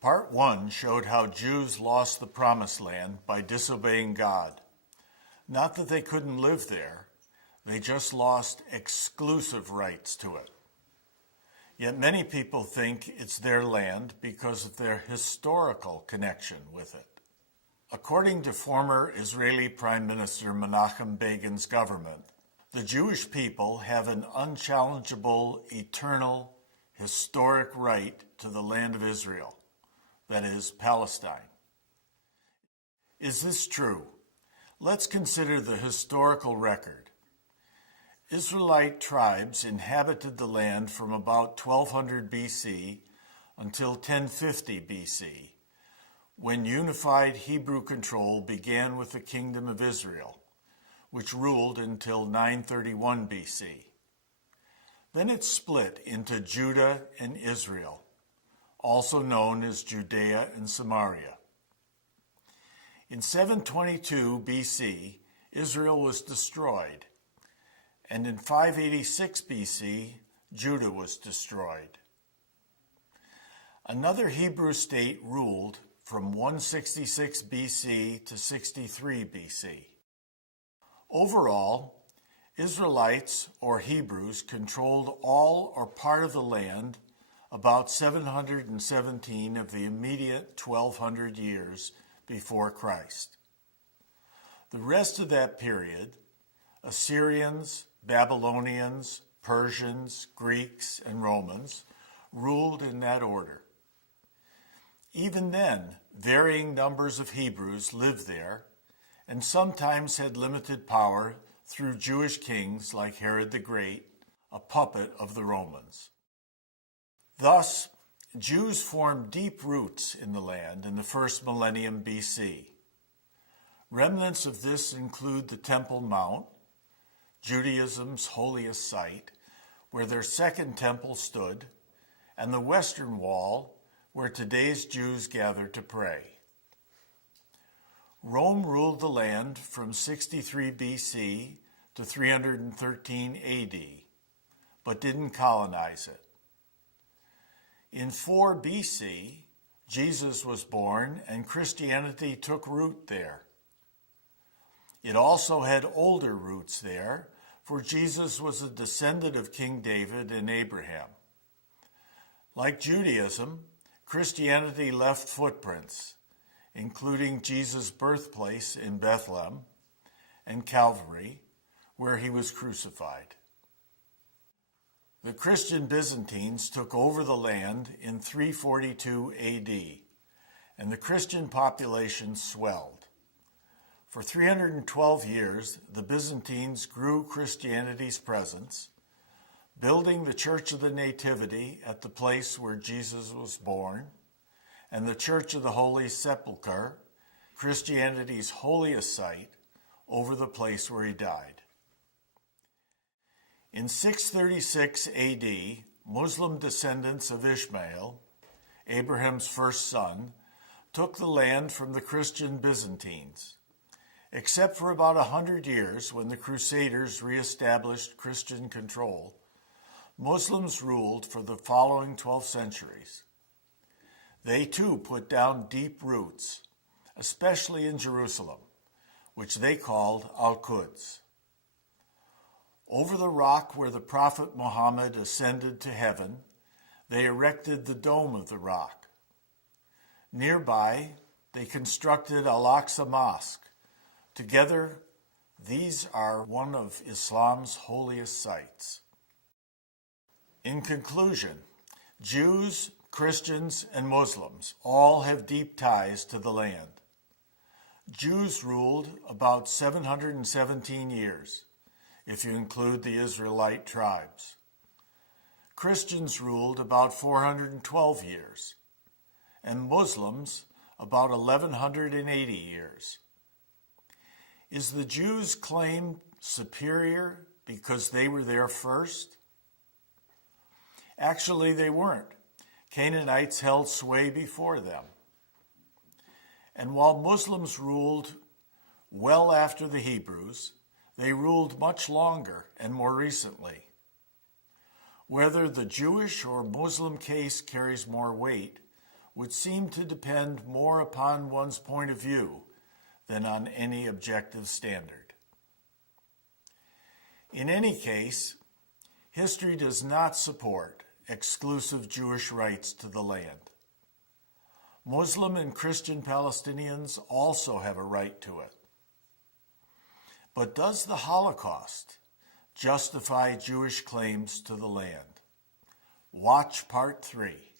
Part 1 showed how Jews lost the Promised Land by disobeying God. Not that they couldn't live there, they just lost exclusive rights to it. Yet many people think it's their land because of their historical connection with it. According to former Israeli Prime Minister Menachem Begin's government, the Jewish people have an unchallengeable, eternal, historic right to the land of Israel. That is, Palestine. Is this true? Let's consider the historical record. Israelite tribes inhabited the land from about 1200 BC until 1050 BC, when unified Hebrew control began with the Kingdom of Israel, which ruled until 931 BC. Then it split into Judah and Israel, also known as Judea and Samaria. In 722 BC, Israel was destroyed, and in 586 BC, Judah was destroyed. Another Hebrew state ruled from 166 BC to 63 BC. Overall, Israelites or Hebrews controlled all or part of the land about 717 of the immediate 1200 years before Christ. The rest of that period, Assyrians, Babylonians, Persians, Greeks, and Romans ruled in that order. Even then, varying numbers of Hebrews lived there and sometimes had limited power through Jewish kings like Herod the Great, a puppet of the Romans. Thus, Jews formed deep roots in the land in the first millennium BC. Remnants of this include the Temple Mount, Judaism's holiest site, where their second temple stood, and the Western Wall, where today's Jews gather to pray. Rome ruled the land from 63 BC to 313 AD, but didn't colonize it. In 4 BC, Jesus was born and Christianity took root there. It also had older roots there, for Jesus was a descendant of King David and Abraham. Like Judaism, Christianity left footprints, including Jesus' birthplace in Bethlehem and Calvary, where he was crucified. The Christian Byzantines took over the land in 342 AD, and the Christian population swelled. For 312 years, the Byzantines grew Christianity's presence, building the Church of the Nativity at the place where Jesus was born, and the Church of the Holy Sepulchre, Christianity's holiest site, over the place where he died. In 636 AD, Muslim descendants of Ishmael, Abraham's first son, took the land from the Christian Byzantines. Except for about 100 years when the Crusaders reestablished Christian control, Muslims ruled for the following 12 centuries. They too put down deep roots, especially in Jerusalem, which they called Al-Quds. Over the rock where the Prophet Muhammad ascended to heaven, they erected the dome of the rock. Nearby, they constructed Al-Aqsa Mosque. Together, these are one of Islam's holiest sites. In conclusion, Jews, Christians, and Muslims all have deep ties to the land. Jews ruled about 717 years, if you include the Israelite tribes. Christians ruled about 412 years, and Muslims about 1,180 years. Is the Jews' claim superior because they were there first? Actually, they weren't. Canaanites held sway before them. And while Muslims ruled well after the Hebrews, They ruled much longer and more recently. Whether the Jewish or Muslim case carries more weight would seem to depend more upon one's point of view than on any objective standard. In any case, history does not support exclusive Jewish rights to the land. Muslim and Christian Palestinians also have a right to it. But does the Holocaust justify Jewish claims to the land? Watch Part 3.